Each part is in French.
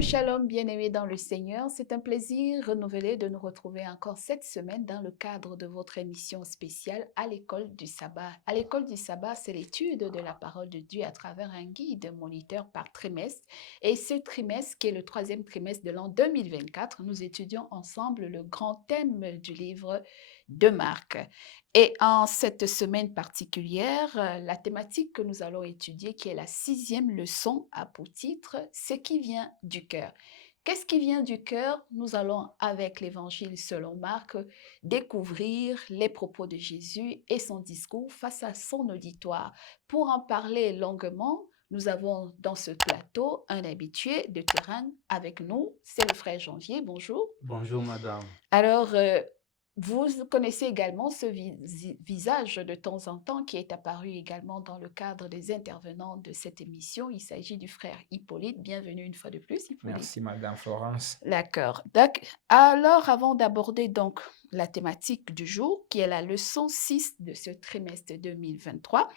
Shalom, bien-aimés dans le Seigneur. C'est un plaisir renouvelé de nous retrouver encore cette semaine dans le cadre de votre émission spéciale à l'école du sabbat. À l'école du sabbat, c'est l'étude de la parole de Dieu à travers un guide moniteur par trimestre. Et ce trimestre, qui est le troisième trimestre de l'an 2024, nous étudions ensemble le grand thème du livre de Marc. Et en cette semaine particulière, la thématique que nous allons étudier, qui est la 6e leçon, a pour titre « Ce qui vient du cœur ». Qu'est-ce qui vient du cœur? Nous allons, avec l'Évangile selon Marc, découvrir les propos de Jésus et son discours face à son auditoire. Pour en parler longuement, nous avons dans ce plateau un habitué de terrain avec nous, c'est le frère Janvier. Bonjour. Bonjour, madame. Alors, vous connaissez également ce visage de temps en temps qui est apparu également dans le cadre des intervenants de cette émission. Il s'agit du frère Hippolyte. Bienvenue une fois de plus, Hippolyte. Merci, madame Florence. D'accord. Alors, avant d'aborder donc la thématique du jour, qui est la leçon 6 de ce trimestre 2023,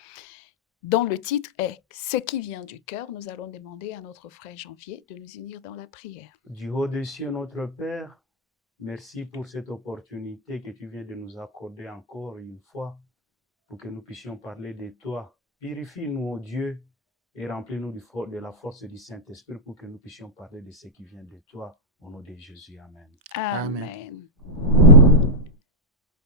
dont le titre est « Ce qui vient du cœur », nous allons demander à notre frère Janvier de nous unir dans la prière. Du haut des cieux, notre Père, merci pour cette opportunité que tu viens de nous accorder encore une fois pour que nous puissions parler de toi. Purifie-nous, ô Dieu, et remplis-nous de la force du Saint-Esprit pour que nous puissions parler de ce qui vient de toi. Au nom de Jésus, Amen. Amen.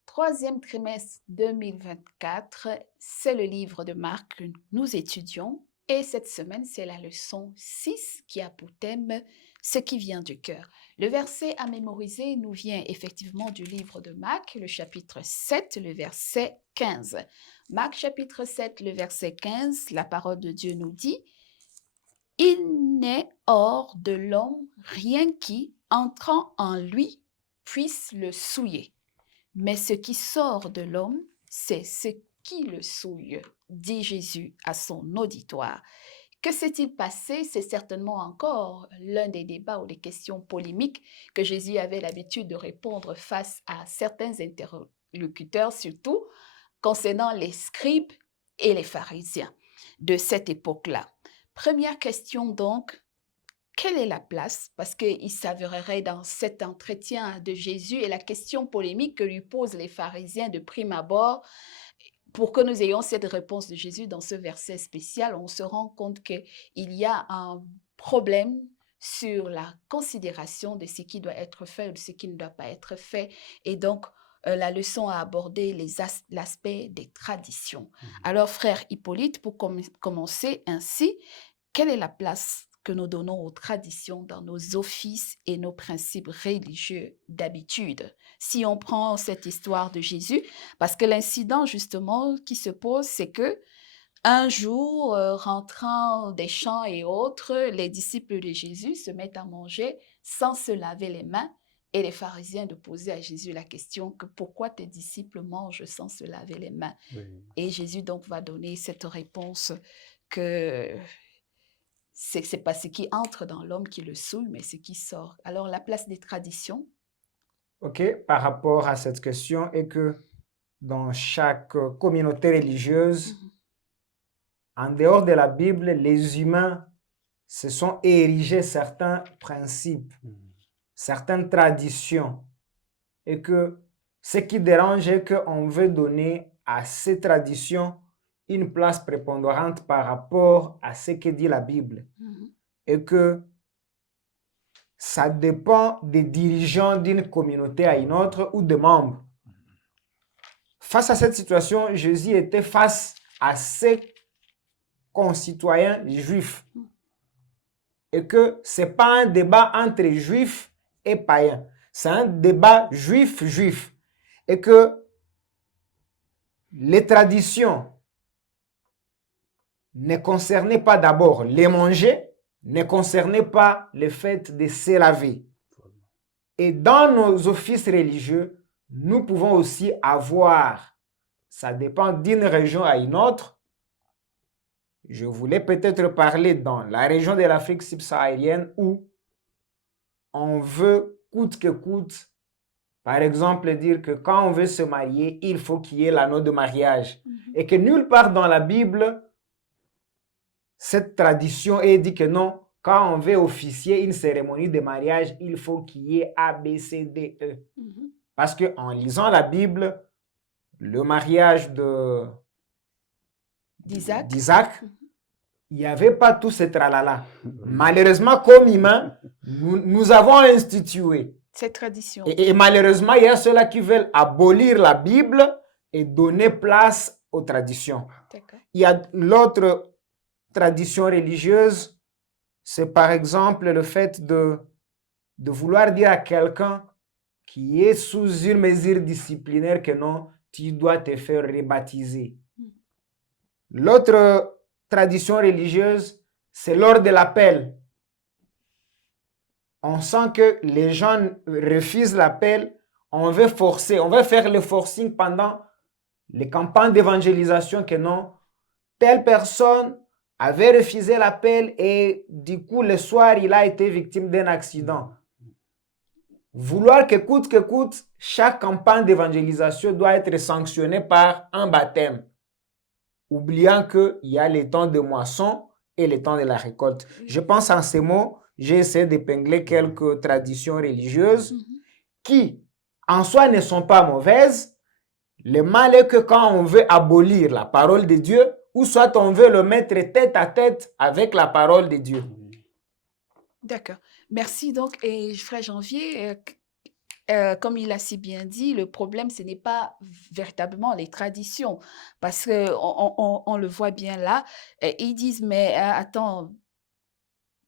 Troisième trimestre 2024, c'est le livre de Marc que nous étudions. Et cette semaine, c'est la leçon 6 qui a pour thème « Ce qui vient du cœur ». Le verset à mémoriser nous vient effectivement du livre de Marc, le chapitre 7, le verset 15. Marc chapitre 7, le verset 15, la parole de Dieu nous dit « Il n'est hors de l'homme rien qui, entrant en lui, puisse le souiller. Mais ce qui sort de l'homme, c'est ce qui le souille, dit Jésus à son auditoire. » Que s'est-il passé? C'est certainement encore l'un des débats ou des questions polémiques que Jésus avait l'habitude de répondre face à certains interlocuteurs, surtout concernant les scribes et les pharisiens de cette époque-là. Première question donc, quelle est la place? Parce qu'il s'avérerait dans cet entretien de Jésus et la question polémique que lui posent les pharisiens de prime abord, pour que nous ayons cette réponse de Jésus dans ce verset spécial, on se rend compte qu'il y a un problème sur la considération de ce qui doit être fait ou de ce qui ne doit pas être fait. Et donc, la leçon a abordé l'aspect des traditions. Alors, frère Hippolyte, pour commencer ainsi, quelle est la place que nous donnons aux traditions dans nos offices et nos principes religieux d'habitude? Si on prend cette histoire de Jésus, parce que l'incident justement qui se pose, c'est que un jour, rentrant des champs et autres, les disciples de Jésus se mettent à manger sans se laver les mains. Et les pharisiens de poser à Jésus la question que pourquoi tes disciples mangent sans se laver les mains? Oui. Et Jésus donc va donner cette réponse que c'est pas ce qui entre dans l'homme qui le souille, mais ce qui sort. Alors la place des traditions. OK, par rapport à cette question, est que dans chaque communauté religieuse, en dehors de la Bible, les humains se sont érigés certains principes, certaines traditions, et que ce qui dérange est qu'on veut donner à ces traditions une place prépondérante par rapport à ce que dit la Bible, et que ça dépend des dirigeants d'une communauté à une autre ou des membres. Face à cette situation, Jésus était face à ses concitoyens juifs. Et que ce n'est pas un débat entre juifs et païens. C'est un débat juif-juif. Et que les traditions ne concernaient pas d'abord les manger, ne concernaient pas le fait de se laver. Et dans nos offices religieux, nous pouvons aussi avoir, ça dépend d'une région à une autre. Je voulais peut-être parler dans la région de l'Afrique subsaharienne où on veut coûte que coûte, par exemple, dire que quand on veut se marier, il faut qu'il y ait l'anneau de mariage. Et que nulle part dans la Bible, cette tradition est dit que non, quand on veut officier une cérémonie de mariage, il faut qu'il y ait A, B, C, D, E. Mhm. Parce qu'en lisant la Bible, le mariage D'Isaac. d'Isaac, Mhm. il n'y avait pas tout ce tralala. Malheureusement, comme humains, nous avons institué. Cette tradition. Et malheureusement, il y a ceux-là qui veulent abolir la Bible et donner place aux traditions. D'accord. Il y a l'autre tradition religieuse, c'est par exemple le fait de vouloir dire à quelqu'un qui est sous une mesure disciplinaire que non, tu dois te faire rebaptiser. L'autre tradition religieuse, c'est lors de l'appel. On sent que les gens refusent l'appel, on veut forcer, on veut faire le forcing pendant les campagnes d'évangélisation que non, telle personne avait refusé l'appel et du coup le soir il a été victime d'un accident. Vouloir que coûte, chaque campagne d'évangélisation doit être sanctionnée par un baptême, oubliant qu'il y a les temps de moisson et les temps de la récolte. Je pense en ces mots, j'ai essayé d'épingler quelques traditions religieuses qui, en soi, ne sont pas mauvaises. Le mal est que quand on veut abolir la parole de Dieu, ou soit on veut le mettre tête à tête avec la parole de Dieu. D'accord. Merci donc. Et frère Janvier, comme il a si bien dit, le problème, ce n'est pas véritablement les traditions. Parce qu'on le voit bien là. Ils disent, mais attends,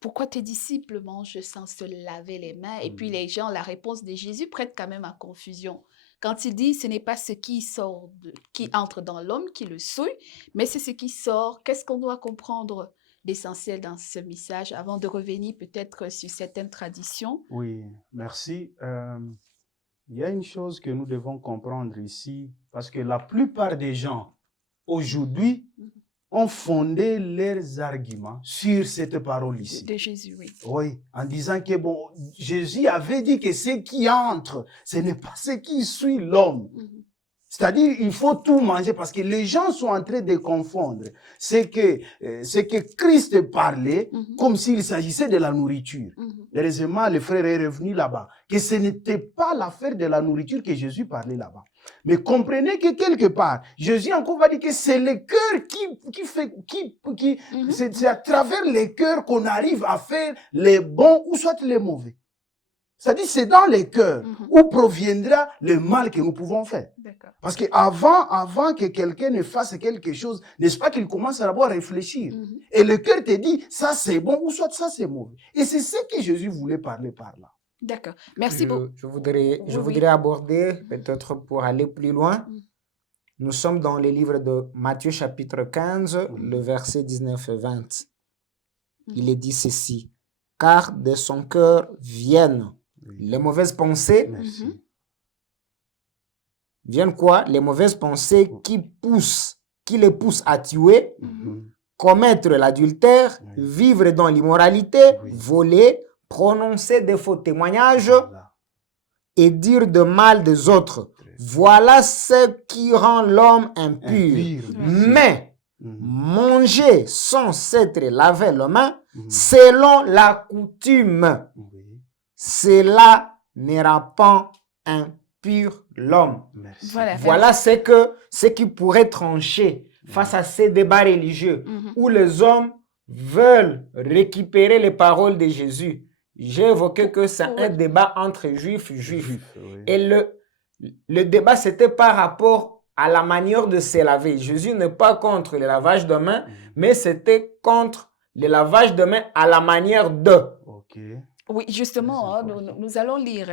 pourquoi tes disciples mangent sans se laver les mains? Et puis les gens, la réponse de Jésus prête quand même à confusion. Quand il dit, ce n'est pas ce qui sort, qui entre dans l'homme qui le souille, mais c'est ce qui sort. Qu'est-ce qu'on doit comprendre d'essentiel dans ce message avant de revenir peut-être sur certaines traditions? Oui, merci. Il y a une chose que nous devons comprendre ici, parce que la plupart des gens aujourd'hui ont fondé leurs arguments sur cette parole ici. De Jésus, oui. Oui, en disant que bon, Jésus avait dit que ce qui entre, ce n'est pas ce qui suit l'homme. C'est-à-dire, il faut tout manger parce que les gens sont en train de confondre ce que Christ parlait comme s'il s'agissait de la nourriture. Heureusement, le frère est revenu là-bas, que ce n'était pas l'affaire de la nourriture que Jésus parlait là-bas. Mais comprenez que quelque part, Jésus encore va dire que c'est le cœur qui fait, c'est à travers le cœur qu'on arrive à faire les bons ou soit les mauvais. C'est-à-dire, c'est dans les cœurs où proviendra le mal que nous pouvons faire. Parce que avant que quelqu'un ne fasse quelque chose, n'est-ce pas qu'il commence d'abord à réfléchir. Et le cœur te dit, ça c'est bon ou soit ça c'est mauvais. Et c'est ce que Jésus voulait parler par là. D'accord. Merci beaucoup. Je voudrais aborder, peut-être pour aller plus loin, nous sommes dans le livre de Matthieu chapitre 15, le verset 19 et 20. Il est dit ceci, « Car de son cœur viennent les mauvaises pensées. » Viennent quoi? Les mauvaises pensées qui les poussent à tuer, commettre l'adultère, vivre dans l'immoralité, voler, prononcer des faux témoignages et dire de mal des autres. Voilà ce qui rend l'homme impur. Mais manger sans s'être lavé les mains, selon la coutume, cela ne rend pas impur l'homme. Voilà ce qui pourrait trancher face à ces débats religieux où les hommes veulent récupérer les paroles de Jésus. J'ai évoqué que c'est un débat entre juifs. Et le débat, c'était par rapport à la manière de se laver. Jésus n'est pas contre le lavage de mains, mais c'était contre le lavage de mains à la manière de. Oui, justement, nous allons lire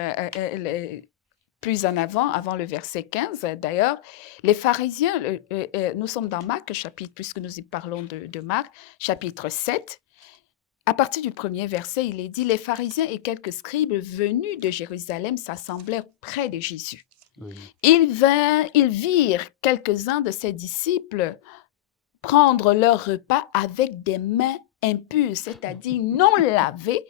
plus en avant le verset 15. D'ailleurs, les pharisiens, nous sommes dans Marc, chapitre, puisque nous y parlons de Marc, chapitre 7. À partir du premier verset, il est dit, les pharisiens et quelques scribes venus de Jérusalem s'assemblèrent près de Jésus. Ils virent quelques-uns de ses disciples prendre leur repas avec des mains impures, c'est-à-dire non lavées.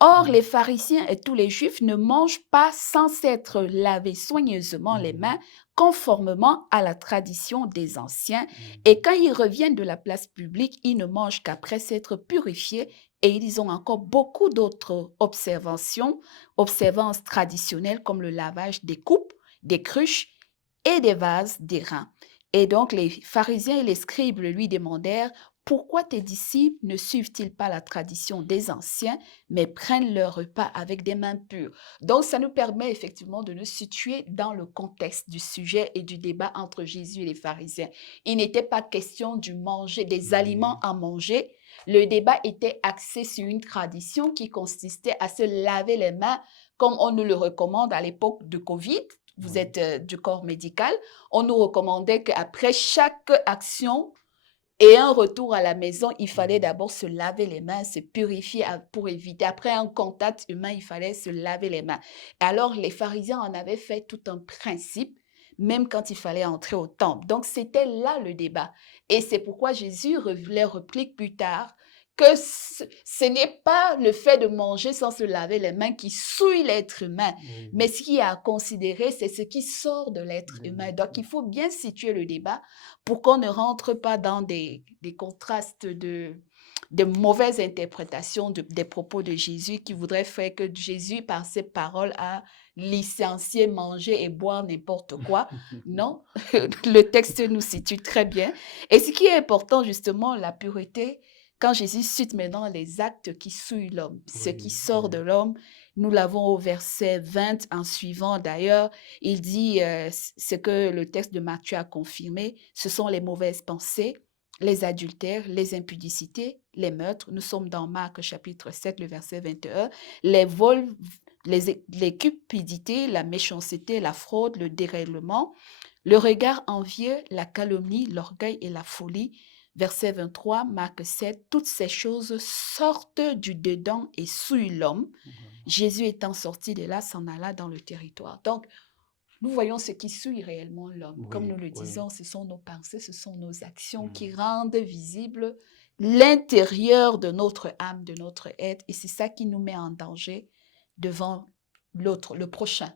Or, les pharisiens et tous les juifs ne mangent pas sans s'être lavés soigneusement les mains, conformément à la tradition des anciens. Et quand ils reviennent de la place publique, ils ne mangent qu'après s'être purifiés Et ils ont encore beaucoup d'autres observances traditionnelles comme le lavage des coupes, des cruches et des vases d'airain. Et donc les pharisiens et les scribes lui demandèrent: pourquoi tes disciples ne suivent-ils pas la tradition des anciens, mais prennent leur repas avec des mains pures? Donc ça nous permet effectivement de nous situer dans le contexte du sujet et du débat entre Jésus et les pharisiens. Il n'était pas question du manger, des aliments à manger. Le débat était axé sur une tradition qui consistait à se laver les mains comme on nous le recommande à l'époque de Covid. Vous êtes du corps médical. On nous recommandait qu'après chaque action et un retour à la maison, il fallait d'abord se laver les mains, se purifier pour éviter. Après un contact humain, il fallait se laver les mains. Alors, les pharisiens en avaient fait tout un principe, même quand il fallait entrer au temple. Donc, c'était là le débat. Et c'est pourquoi Jésus leur réplique plus tard que ce n'est pas le fait de manger sans se laver les mains qui souille l'être humain, mais ce qui est à considérer, c'est ce qui sort de l'être humain. Donc, il faut bien situer le débat pour qu'on ne rentre pas dans des contrastes de mauvaises interprétations des propos de Jésus qui voudraient faire que Jésus, par ses paroles, a licencié manger et boire n'importe quoi. Non, le texte nous situe très bien. Et ce qui est important, justement, la pureté, quand Jésus cite maintenant les actes qui souillent l'homme, ce qui sort de l'homme, nous l'avons au verset 20 en suivant d'ailleurs, il dit ce que le texte de Matthieu a confirmé, ce sont les mauvaises pensées, les adultères, les impudicités, les meurtres. Nous sommes dans Marc chapitre 7, le verset 21, les vols, les cupidités, la méchanceté, la fraude, le dérèglement, le regard envieux, la calomnie, l'orgueil et la folie. Verset 23, Marc 7, toutes ces choses sortent du dedans et souillent l'homme. Jésus étant sorti de là, s'en alla dans le territoire. Donc, nous voyons ce qui souille réellement l'homme. Comme nous le disons, ce sont nos pensées, ce sont nos actions qui rendent visible l'intérieur de notre âme, de notre être. Et c'est ça qui nous met en danger devant l'autre, le prochain.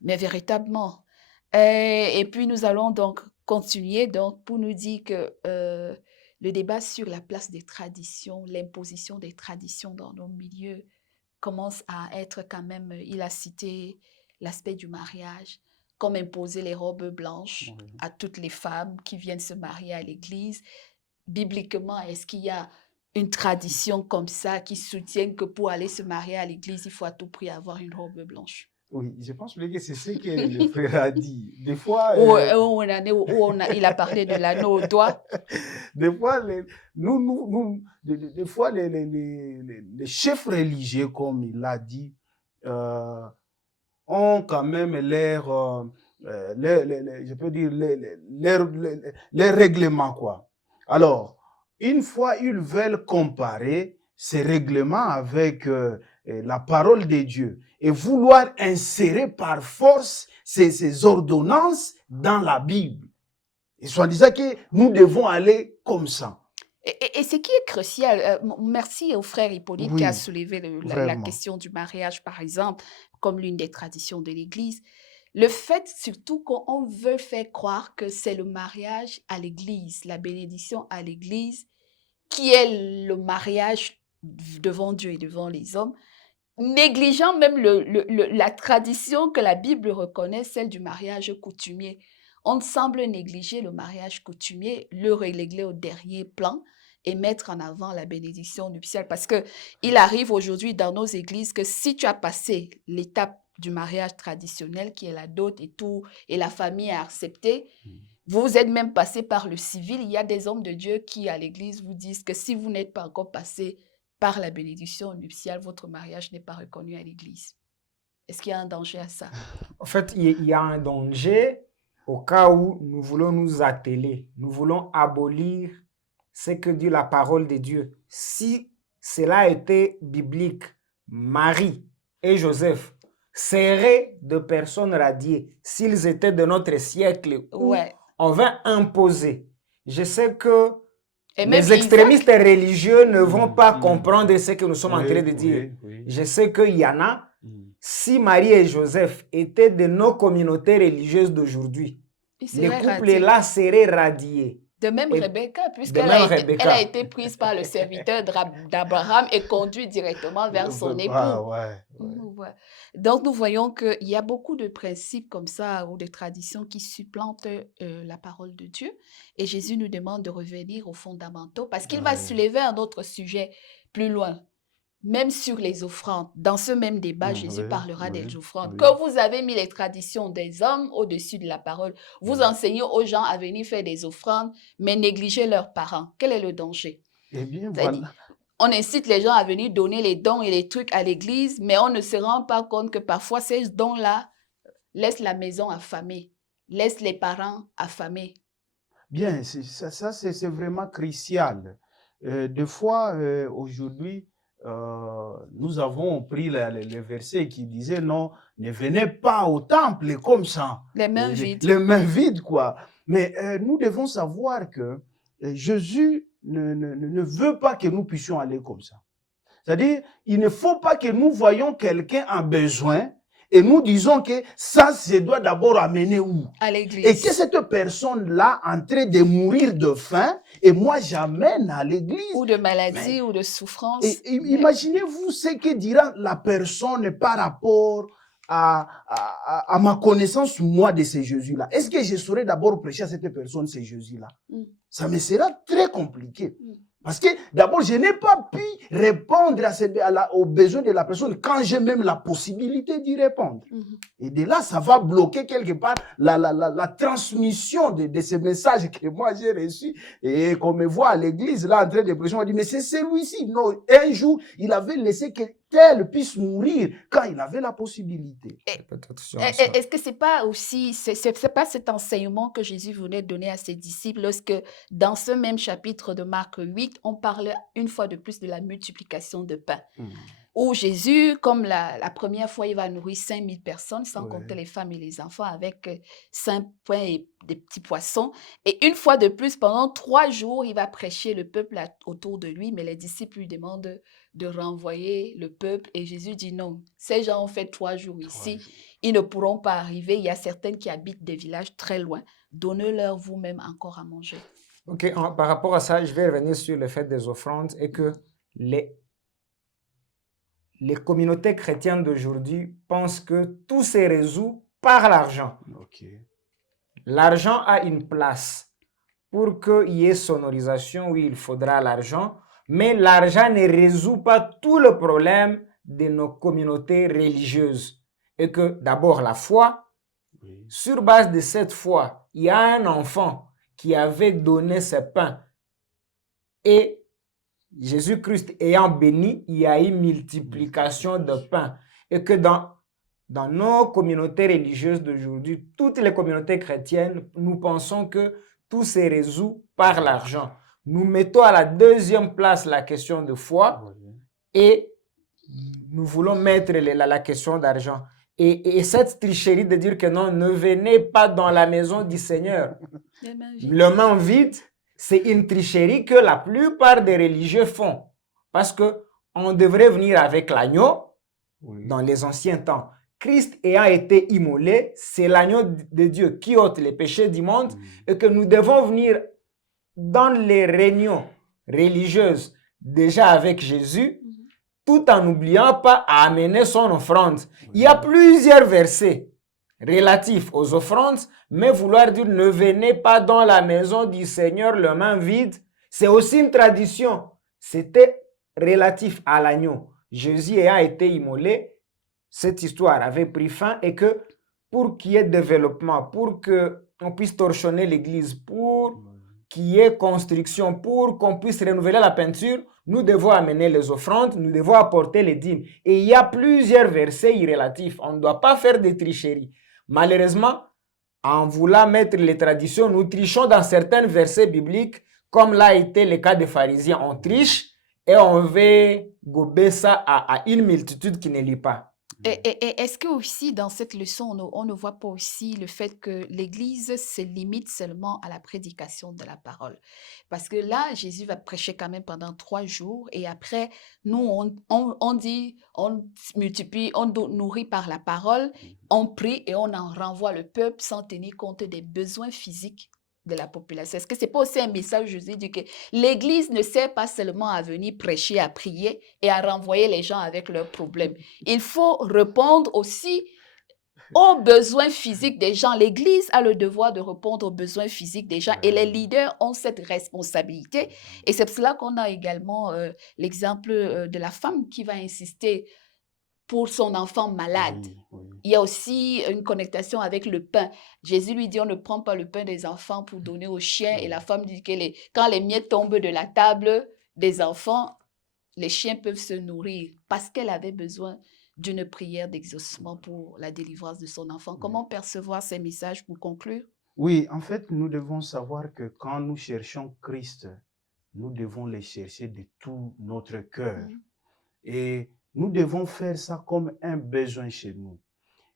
Mais véritablement. Et puis, nous allons donc continuer pour nous dire que le débat sur la place des traditions, l'imposition des traditions dans nos milieux commence à être quand même, il a cité l'aspect du mariage, comme imposer les robes blanches à toutes les femmes qui viennent se marier à l'église. Bibliquement, est-ce qu'il y a une tradition comme ça qui soutient que pour aller se marier à l'église, il faut à tout prix avoir une robe blanche? Oui, je pense que c'est ce que le frère a dit. Des fois, il a parlé de l'anneau au doigt. Des fois, des fois les chefs religieux, comme il l'a dit, ont quand même je peux dire, les règlements, quoi. Alors, une fois, ils veulent comparer ces règlements avec la parole de Dieu et vouloir insérer par force ces ordonnances dans la Bible. Et soit disant que nous devons aller comme ça. Et ce qui est crucial, merci au frère Hippolyte qui a soulevé la question du mariage, par exemple, comme l'une des traditions de l'Église. Le fait surtout qu'on veut faire croire que c'est le mariage à l'Église, la bénédiction à l'Église, qui est le mariage devant Dieu et devant les hommes, négligeant même la tradition que la Bible reconnaît, celle du mariage coutumier. On semble négliger le mariage coutumier, le reléguer au dernier plan et mettre en avant la bénédiction nuptiale. Parce qu'il arrive aujourd'hui dans nos églises que si tu as passé l'étape du mariage traditionnel, qui est la dot et tout, et la famille a accepté, vous êtes même passé par le civil. Il y a des hommes de Dieu qui, à l'église, vous disent que si vous n'êtes pas encore passé par la bénédiction nuptiale, votre mariage n'est pas reconnu à l'église. Est-ce qu'il y a un danger à ça? En fait, il y a un danger au cas où nous voulons nous atteler, nous voulons abolir ce que dit la parole de Dieu. Si cela était biblique, Marie et Joseph seraient de personnes radiées s'ils étaient de notre siècle où on va imposer. Je sais que les extrémistes religieux ne vont pas comprendre ce que nous sommes en train de dire. Je sais qu'il y en a. Si Marie et Joseph étaient de nos communautés religieuses d'aujourd'hui, les couples-là seraient radiés. De même Et Rebecca, de puisqu'elle même elle a Rebecca. été prise par le serviteur d'Abraham et conduite directement vers son époux. Ouais. Donc, nous voyons qu'il y a beaucoup de principes comme ça ou de traditions qui supplantent la parole de Dieu. Et Jésus nous demande de revenir aux fondamentaux parce qu'il va Ouais. soulever un autre sujet plus loin, même sur les offrandes. Dans ce même débat, Jésus parlera des offrandes. Oui. Que vous avez mis les traditions des hommes au-dessus de la parole, vous enseignez aux gens à venir faire des offrandes, mais négligez leurs parents. Quel est le danger? Eh bien, C'est-à-dire, voilà. on incite les gens à venir donner les dons et les trucs à l'église, mais on ne se rend pas compte que parfois ces dons-là laissent la maison affamée, laissent les parents affamés. Bien, ça c'est vraiment crucial. Des fois, aujourd'hui, nous avons pris les versets qui disaient non, ne venez pas au temple comme ça. Les mains vides. Les mains vides, quoi. Mais nous devons savoir que Jésus ne veut pas que nous puissions aller comme ça. C'est-à-dire, il ne faut pas que nous voyions quelqu'un en besoin et nous disons que ça se doit d'abord amener où? À Et l'église. que cette personne-là en train de mourir de faim et moi j'amène à l'église. Ou de maladie ou de souffrance. Et imaginez-vous ce que dira la personne par rapport à ma connaissance, moi, de ce Jésus-là. Est-ce que je saurais d'abord prêcher à cette personne ce Jésus-là? Ça me sera très compliqué. Parce que d'abord, je n'ai pas pu répondre aux besoins de la personne quand j'ai même la possibilité d'y répondre. Et de là, ça va bloquer quelque part la transmission de ce message que moi j'ai reçu. Et qu'on me voit à l'église, là, en train de prêcher, on dit, mais c'est celui-ci. Non, un jour, il avait laissé que tel puisse mourir quand il avait la possibilité. Est-ce que c'est pas aussi, c'est pas cet enseignement que Jésus voulait donner à ses disciples lorsque dans ce même chapitre de Marc 8, on parle une fois de plus de la multiplication de pain. Où Jésus, comme la première fois, il va nourrir 5000 personnes, sans compter les femmes et les enfants, avec 5 pains et des petits poissons. Et une fois de plus, pendant 3 jours, il va prêcher le peuple autour de lui, mais les disciples lui demandent de renvoyer le peuple. Et Jésus dit non, ces gens ont fait 3 jours ici, ils ne pourront pas arriver. Il y a certaines qui habitent des villages très loin. Donnez-leur vous-même encore à manger. Ok, par rapport à ça, je vais revenir sur le fait des offrandes et que les communautés chrétiennes d'aujourd'hui pensent que tout se résout par l'argent. L'argent a une place. Pour qu'il y ait sonorisation, oui, il faudra l'argent, mais l'argent ne résout pas tout le problème de nos communautés religieuses. Et que d'abord la foi, sur base de cette foi, il y a un enfant qui avait donné ce pain et Jésus-Christ ayant béni, il y a eu multiplication de pain. Et que dans nos communautés religieuses d'aujourd'hui, toutes les communautés chrétiennes, nous pensons que tout se résout par l'argent. Nous mettons à la deuxième place la question de foi et nous voulons mettre la question d'argent. Et cette tricherie de dire que non, ne venez pas dans la maison du Seigneur. Les mains vides, c'est une tricherie que la plupart des religieux font. Parce qu'on devrait venir avec l'agneau dans les anciens temps. Christ ayant été immolé, c'est l'agneau de Dieu qui ôte les péchés du monde et que nous devons venir dans les réunions religieuses déjà avec Jésus tout en n'oubliant pas à amener son offrande. Il y a plusieurs versets relatifs aux offrandes, mais vouloir dire ne venez pas dans la maison du Seigneur les mains vides, c'est aussi une tradition. C'était relatif à l'agneau. Jésus ayant été immolé, cette histoire avait pris fin et que pour qu'il y ait développement, pour qu'on puisse torchonner l'église, pour qu'il y ait construction, pour qu'on puisse renouveler la peinture, nous devons amener les offrandes, nous devons apporter les dîmes. Et il y a plusieurs versets irrélatifs. On ne doit pas faire de tricheries. Malheureusement, en voulant mettre les traditions, nous trichons dans certains versets bibliques, comme l'a été le cas des pharisiens. On triche et on veut gober ça à une multitude qui ne lit pas. Et est-ce que aussi dans cette leçon, on ne voit pas aussi le fait que l'Église se limite seulement à la prédication de la parole? Parce que là, Jésus va prêcher quand même pendant 3 jours et après, nous, on dit, on multiplie, on nourrit par la parole, on prie et on en renvoie le peuple sans tenir compte des besoins physiques de la population. Est-ce que c'est pas aussi un message, Jésus dit que l'Église ne sert pas seulement à venir prêcher, à prier et à renvoyer les gens avec leurs problèmes. Il faut répondre aussi aux besoins physiques des gens. L'Église a le devoir de répondre aux besoins physiques des gens et les leaders ont cette responsabilité. Et c'est pour cela qu'on a également l'exemple de la femme qui va insister pour son enfant malade. Oui, oui. Il y a aussi une connexion avec le pain. Jésus lui dit, on ne prend pas le pain des enfants pour donner aux chiens. Et la femme dit que quand les miettes tombent de la table des enfants, les chiens peuvent se nourrir parce qu'elle avait besoin d'une prière d'exaucement pour la délivrance de son enfant. Comment percevoir ces messages pour conclure? Oui, en fait, nous devons savoir que quand nous cherchons Christ, nous devons le chercher de tout notre cœur. Et nous devons faire ça comme un besoin chez nous.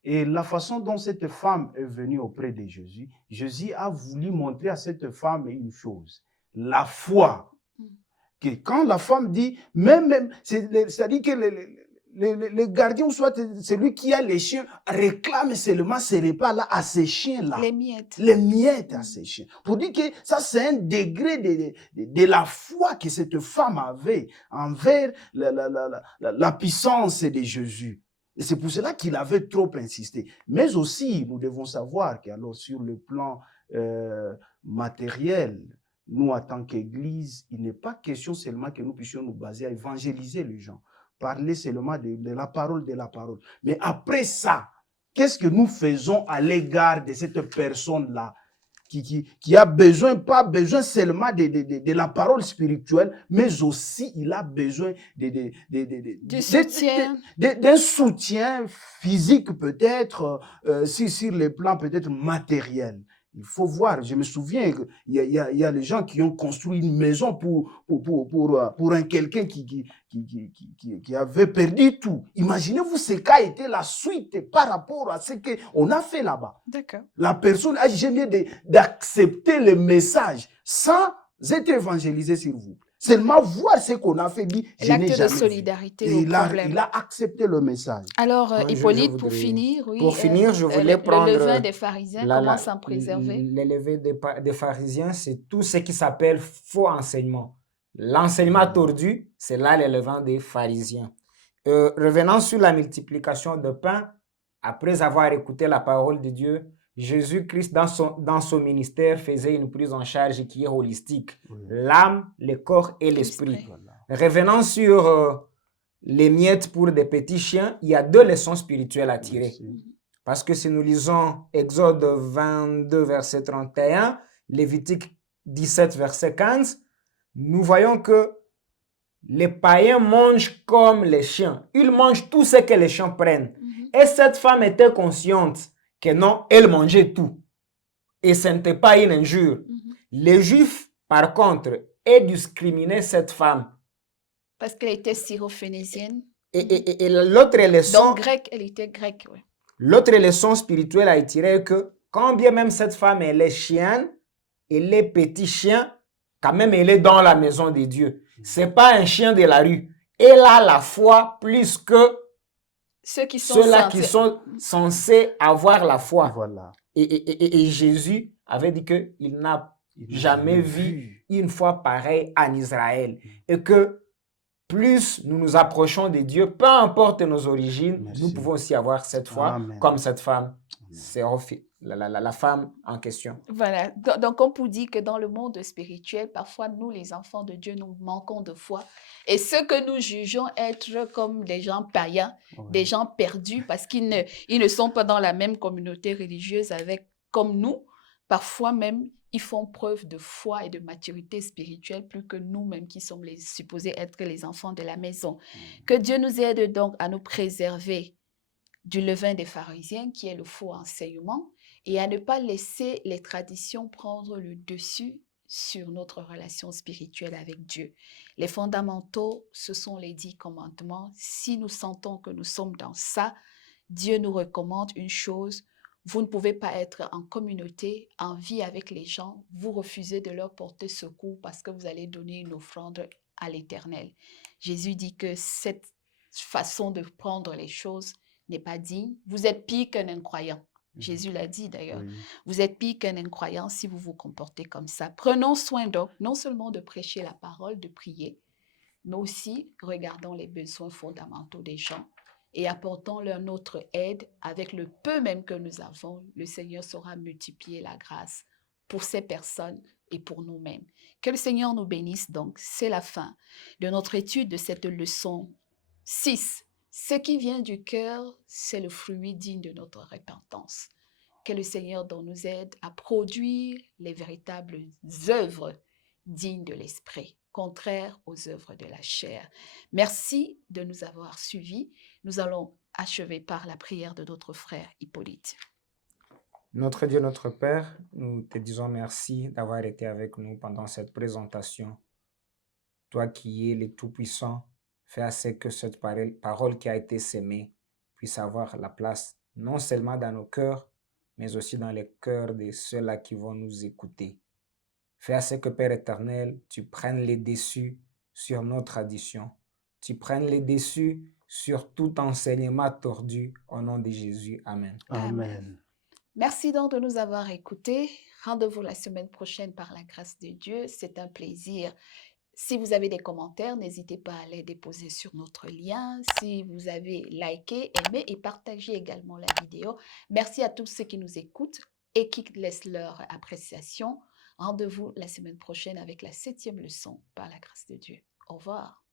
Et la façon dont cette femme est venue auprès de Jésus, Jésus a voulu montrer à cette femme une chose, la foi. Que quand la femme dit, c'est-à-dire que le gardien, soit celui qui a les chiens, réclame seulement ces repas-là à ces chiens-là. Les miettes. Les miettes à ces chiens. Pour dire que ça, c'est un degré de la foi que cette femme avait envers la puissance de Jésus. Et c'est pour cela qu'il avait trop insisté. Mais aussi, nous devons savoir qu'alors sur le plan matériel, nous, en tant qu'Église, il n'est pas question seulement que nous puissions nous baser à évangéliser les gens, parler seulement de la parole, de la parole. Mais après ça, qu'est-ce que nous faisons à l'égard de cette personne-là qui a besoin, pas besoin seulement de la parole spirituelle, mais aussi il a besoin d'un soutien physique peut-être, sur les plans peut-être matériels. Il faut voir, je me souviens qu'il y a les gens qui ont construit une maison pour un quelqu'un qui avait perdu tout. Imaginez-vous ce qu'a été la suite par rapport à ce qu'on a fait là-bas. D'accord. La personne a jamais d'accepter le message sans être évangélisé, s'il vous plaît. Seulement voir ce qu'on a fait, dit, je n'ai L'acte de jamais solidarité vu. au Et problème. il a accepté le message. Alors, Moi, Hippolyte, pour voudrais- finir, oui, Pour finir, je voulais le prendre levain des pharisiens, comment s'en préserver? les levées des pharisiens, c'est tout ce qui s'appelle faux enseignement. L'enseignement tordu, c'est là les levains des pharisiens. Revenant sur la multiplication de pain, après avoir écouté la parole de Dieu, Jésus-Christ, dans son ministère, faisait une prise en charge qui est holistique. Oui. L'âme, le corps et l'esprit. L'esprit. Voilà. Revenant sur les miettes pour des petits chiens, il y a deux leçons spirituelles à tirer. Merci. Parce que si nous lisons Exode 22, verset 31, Lévitique 17, verset 15, nous voyons que les païens mangent comme les chiens. Ils mangent tout ce que les chiens prennent. Et cette femme était consciente que non, elle mangeait tout. Et ce n'était pas une injure. Les Juifs, par contre, aient discriminé cette femme. Parce qu'elle était syrophénicienne. Et l'autre leçon... Donc, grecque, elle était grecque, oui. L'autre leçon spirituelle à tirer que quand bien même cette femme elle est chienne, elle est petit chien, quand même elle est dans la maison de Dieu. C'est pas un chien de la rue. Elle a la foi plus que ceux-là qui sont censés avoir la foi. Voilà. Et Jésus avait dit qu'il n'a jamais vu une foi pareille en Israël. Et que plus nous nous approchons de Dieu, peu importe nos origines, Merci. nous pouvons aussi avoir cette foi. Amen. Comme cette femme, c'est la femme en question. Voilà. Donc, on peut dire que dans le monde spirituel, parfois, nous, les enfants de Dieu, nous manquons de foi. Et ceux que nous jugeons être comme des gens païens, des gens perdus, parce qu'ils ne sont pas dans la même communauté religieuse comme nous, parfois même, ils font preuve de foi et de maturité spirituelle plus que nous-mêmes qui sommes supposés être les enfants de la maison. Que Dieu nous aide donc à nous préserver du levain des pharisiens, qui est le faux enseignement, et à ne pas laisser les traditions prendre le dessus sur notre relation spirituelle avec Dieu. Les fondamentaux, ce sont les 10 commandements. Si nous sentons que nous sommes dans ça, Dieu nous recommande une chose: vous ne pouvez pas être en communauté, en vie avec les gens, vous refusez de leur porter secours parce que vous allez donner une offrande à l'Éternel. Jésus dit que cette façon de prendre les choses n'est pas digne. Vous êtes pire qu'un incroyant. Jésus l'a dit d'ailleurs. Oui. Vous êtes pire qu'un incroyant si vous vous comportez comme ça. Prenons soin donc, non seulement de prêcher la parole, de prier, mais aussi regardons les besoins fondamentaux des gens et apportons-leur notre aide avec le peu même que nous avons. Le Seigneur saura multiplier la grâce pour ces personnes et pour nous-mêmes. Que le Seigneur nous bénisse donc. C'est la fin de notre étude de cette leçon 6. Ce qui vient du cœur, c'est le fruit digne de notre repentance. Que le Seigneur donc nous aide à produire les véritables œuvres dignes de l'esprit, contraires aux œuvres de la chair. Merci de nous avoir suivis. Nous allons achever par la prière de notre frère Hippolyte. Notre Dieu, notre Père, nous te disons merci d'avoir été avec nous pendant cette présentation. Toi qui es le Tout-Puissant, fais à ce que cette parole qui a été sémée puisse avoir la place non seulement dans nos cœurs, mais aussi dans les cœurs de ceux-là qui vont nous écouter. Fais à ce que, Père éternel, tu prennes les dessus sur nos traditions. Tu prennes les dessus sur tout enseignement tordu au nom de Jésus. Amen. Amen. Merci donc de nous avoir écoutés. Rendez-vous la semaine prochaine par la grâce de Dieu. C'est un plaisir. Si vous avez des commentaires, n'hésitez pas à les déposer sur notre lien. Si vous avez liké, aimé et partagé également la vidéo. Merci à tous ceux qui nous écoutent et qui laissent leur appréciation. Rendez-vous la semaine prochaine avec la 7e leçon par la grâce de Dieu. Au revoir.